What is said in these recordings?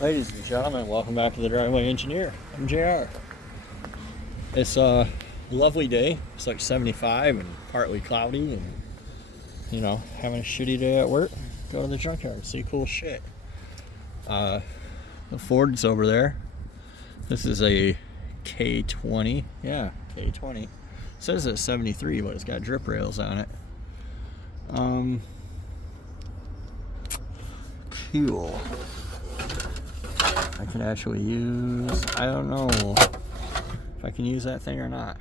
Ladies and gentlemen, welcome back to the Driveway Engineer. I'm JR. It's a lovely day. It's like 75 and partly cloudy and, having a shitty day at work. Go to the junkyard, see cool shit. The Ford's over there. This is a K20. Yeah, K20. It says it's 73, but it's got drip rails on it. Cool. I can actually use, I don't know if I can use that thing or not.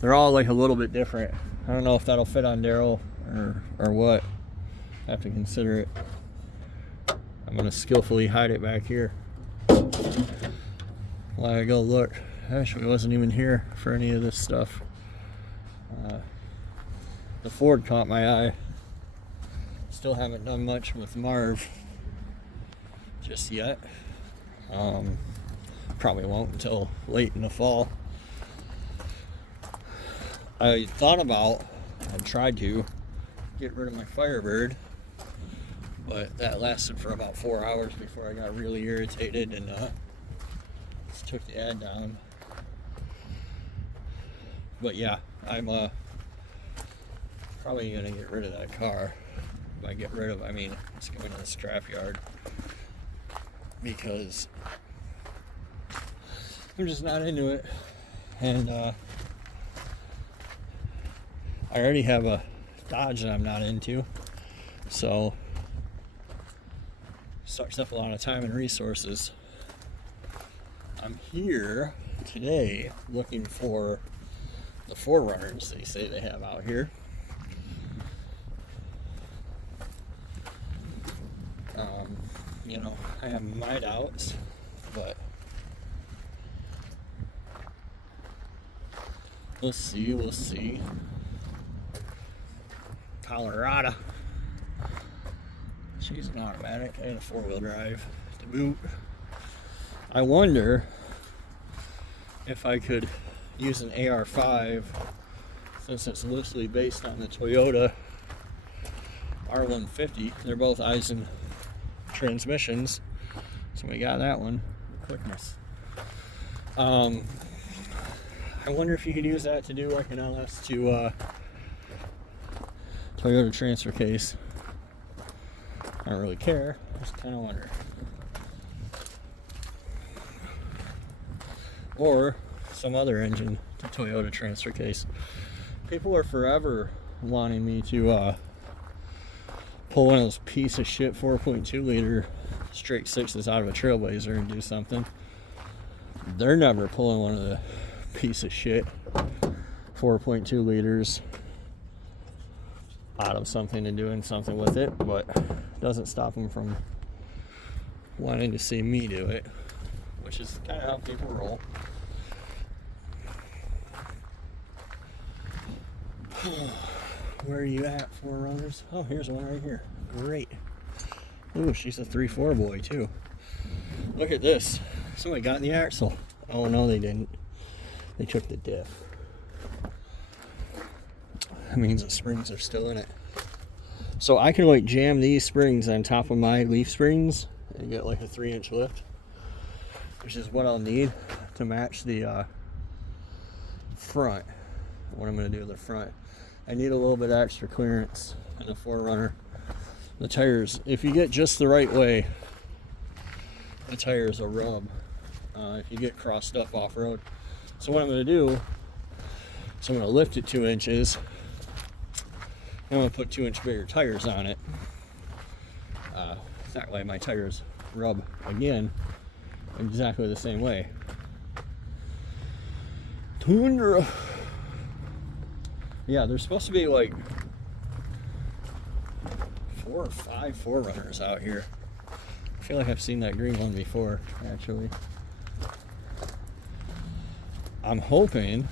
They're all like a little bit different. I don't know if that'll fit on Daryl or what. I have to consider it. I'm gonna skillfully hide it back here. While I go look. Actually, wasn't even here for any of this stuff. The Ford caught my eye. Still haven't done much with Marv just yet. Probably won't until late in the fall. I thought about, I tried to get rid of my Firebird, but that lasted for about 4 hours before I got really irritated and just took the ad down. But yeah, I'm probably gonna get rid of that car. By get rid of, I mean it's going to the scrapyard because I'm just not into it, and I already have a Dodge that I'm not into, so it sucks up a lot of time and resources. I'm here today looking for the 4Runners they say they have out here. I have my doubts, but we'll see. Colorado. She's an automatic and a 4-wheel drive to boot. I wonder if I could use an AR5, since it's loosely based on the Toyota R150. They're both Eisen transmissions, so we got that one. Quickness. I wonder if you could use that to do like an LS2 Toyota transfer case. I don't really care. I just kind of wonder. Or some other engine to Toyota transfer case. People are forever wanting me to pull one of those piece of shit 4.2 liter straight sixes out of a Trailblazer and do something. They're never pulling one of the piece of shit 4.2 liters out of something and doing something with it, but doesn't stop them from wanting to see me do it, which is kind of how people roll. Where are you at, 4Runners? Oh, here's one right here. Great. Ooh, she's a 3.4 boy, too. Look at this. Somebody got in the axle. Oh, no, they didn't. They took the diff. That means the springs are still in it. So I can, like, jam these springs on top of my leaf springs and get, like, a 3-inch lift, which is what I'll need to match the front. What I'm going to do with the front. I need a little bit extra clearance in the 4Runner. The tires, if you get just the right way, the tires will rub if you get crossed up off-road. So what I'm going to do is I'm going to lift it 2 inches. I'm going to put 2-inch bigger tires on it. That way my tires rub again exactly the same way. Tundra. Yeah, there's supposed to be like 4 or 5 4Runners out here. I feel like I've seen that green one before, actually. I'm hoping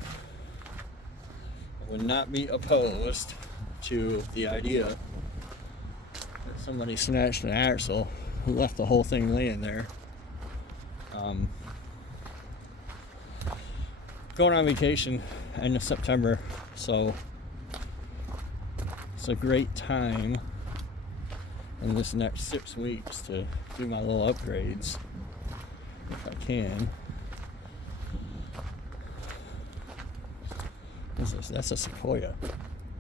I would not be opposed to the idea that somebody snatched an axle who left the whole thing laying there. Going on vacation end of September, so it's a great time in this next 6 weeks to do my little upgrades if I can. What is this? That's a Sequoia.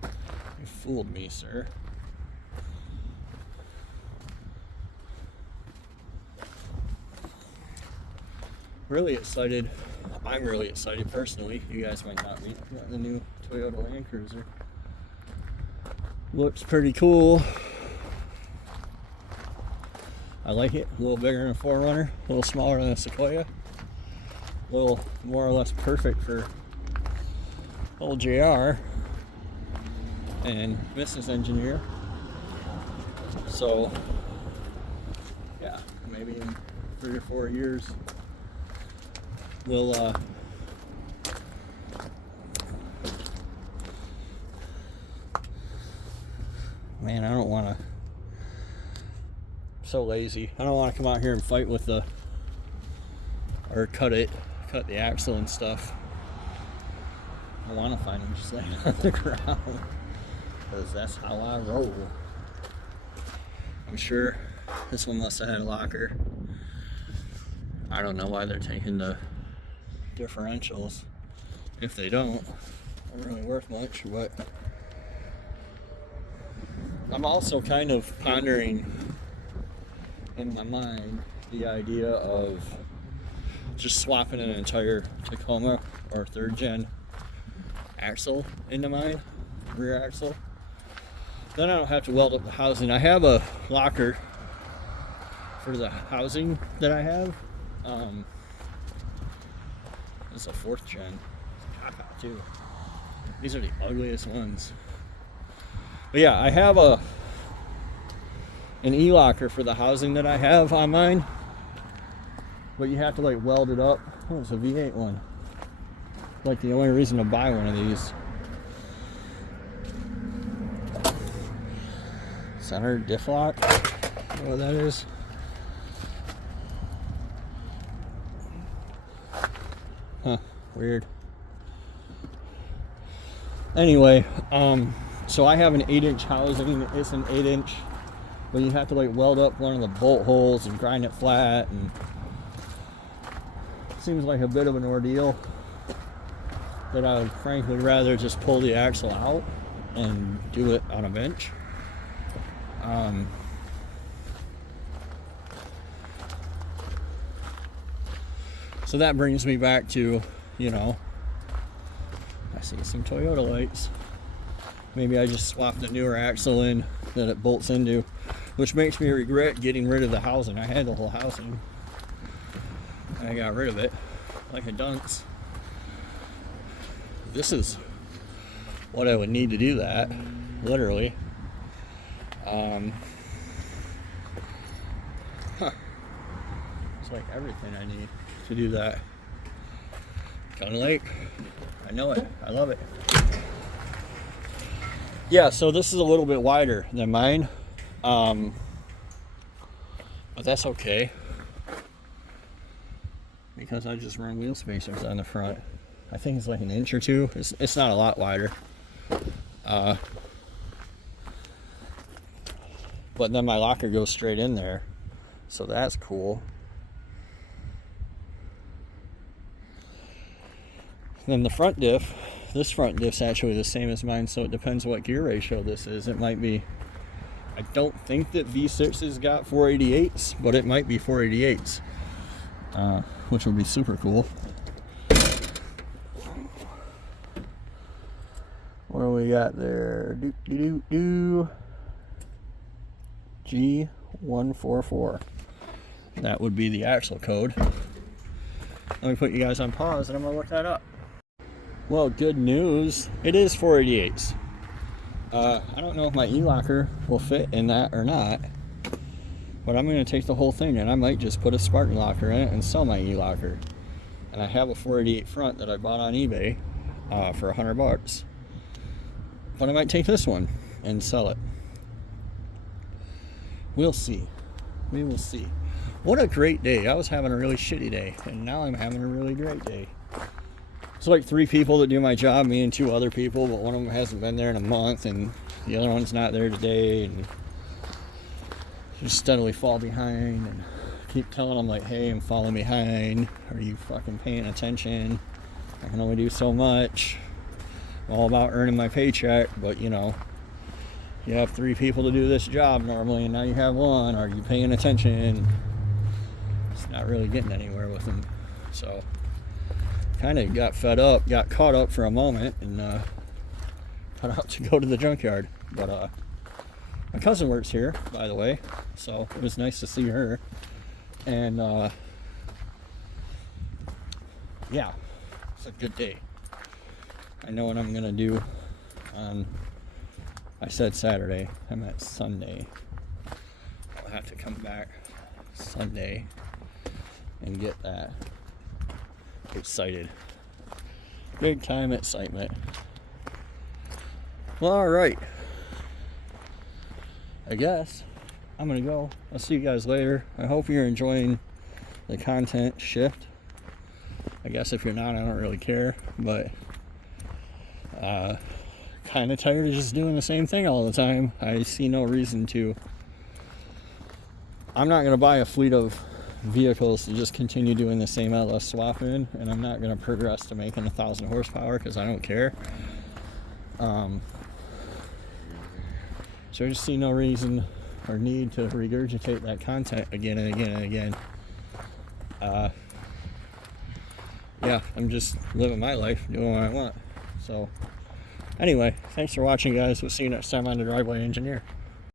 You fooled me, sir. Really excited. I'm really excited personally. You guys might not be. Got the new Toyota Land Cruiser. Looks pretty cool. I like it. A little bigger than a 4Runner, a little smaller than a Sequoia. A little more or less perfect for old JR and Mrs. Engineer. So, yeah, maybe in 3 or 4 years we'll man, I don't want to. So lazy. I don't want to come out here and fight with the, or cut the axle and stuff. I want to find them just laying on the ground, because that's how I roll. I'm sure this one must have had a locker. I don't know why they're taking the differentials. If they don't, they're really worth much, but I'm also kind of pondering in my mind the idea of just swapping an entire Tacoma or 3rd gen axle into mine, rear axle. Then I don't have to weld up the housing. I have a locker for the housing that I have. It's a 4th gen too. These are the ugliest ones. But yeah, I have an E-locker for the housing that I have on mine, but you have to like weld it up. Oh, it's a V8 one. Like the only reason to buy one of these. Center diff lock. You know what that is? Huh, weird. Anyway, so I have an 8-inch housing. It's an 8-inch, but you have to like weld up one of the bolt holes and grind it flat, and it seems like a bit of an ordeal that I would frankly rather just pull the axle out and do it on a bench. So that brings me back to, you know, I see some Toyota lights. Maybe I just swap the newer axle in that it bolts into, which makes me regret getting rid of the housing. I had the whole housing, and I got rid of it like a dunce. This is what I would need to do that, literally. It's like everything I need to do that. Gun Lake, I know it, I love it. Yeah, so this is a little bit wider than mine, but that's okay, because I just run wheel spacers on the front. I think it's like an inch or two. It's not a lot wider, but then my locker goes straight in there, so that's cool. Then the front diff, this front diff's actually the same as mine, so it depends what gear ratio this is. It might be, I don't think that V6's got 488s, but it might be 488s, which would be super cool. What do we got there? G144. That would be the axle code. Let me put you guys on pause and I'm gonna look that up. Well, good news. It is 488s. I don't know if my E-locker will fit in that or not, but I'm gonna take the whole thing and I might just put a Spartan locker in it and sell my E-locker. And I have a 488 front that I bought on eBay for $100. But I might take this one and sell it. We'll see. We will see. What a great day. I was having a really shitty day, and now I'm having a really great day. It's like 3 people that do my job, me and 2 other people, but one of them hasn't been there in a month, and the other one's not there today, and just steadily fall behind, and keep telling them like, hey, I'm falling behind. Are you fucking paying attention? I can only do so much. I'm all about earning my paycheck, but you know, you have 3 people to do this job normally, and now you have 1. Are you paying attention? It's not really getting anywhere with them. So kind of got fed up, got caught up for a moment, and cut out to go to the junkyard. But my cousin works here, by the way, so it was nice to see her. And yeah, it's a good day. I know what I'm gonna do on, I said Saturday, I meant Sunday. I'll have to come back Sunday and get that. Excited. Big time excitement. Well, alright. I guess I'm gonna go. I'll see you guys later. I hope you're enjoying the content shift. I guess if you're not, I don't really care, but kind of tired of just doing the same thing all the time. I see no reason to. I'm not gonna buy a fleet of vehicles to just continue doing the same LS swap in, and I'm not gonna progress to making 1,000 horsepower because I don't care. So I just see no reason or need to regurgitate that content again and again and again. Yeah, I'm just living my life, doing what I want. So anyway, thanks for watching, guys. We'll see you next time on The Driveway Engineer.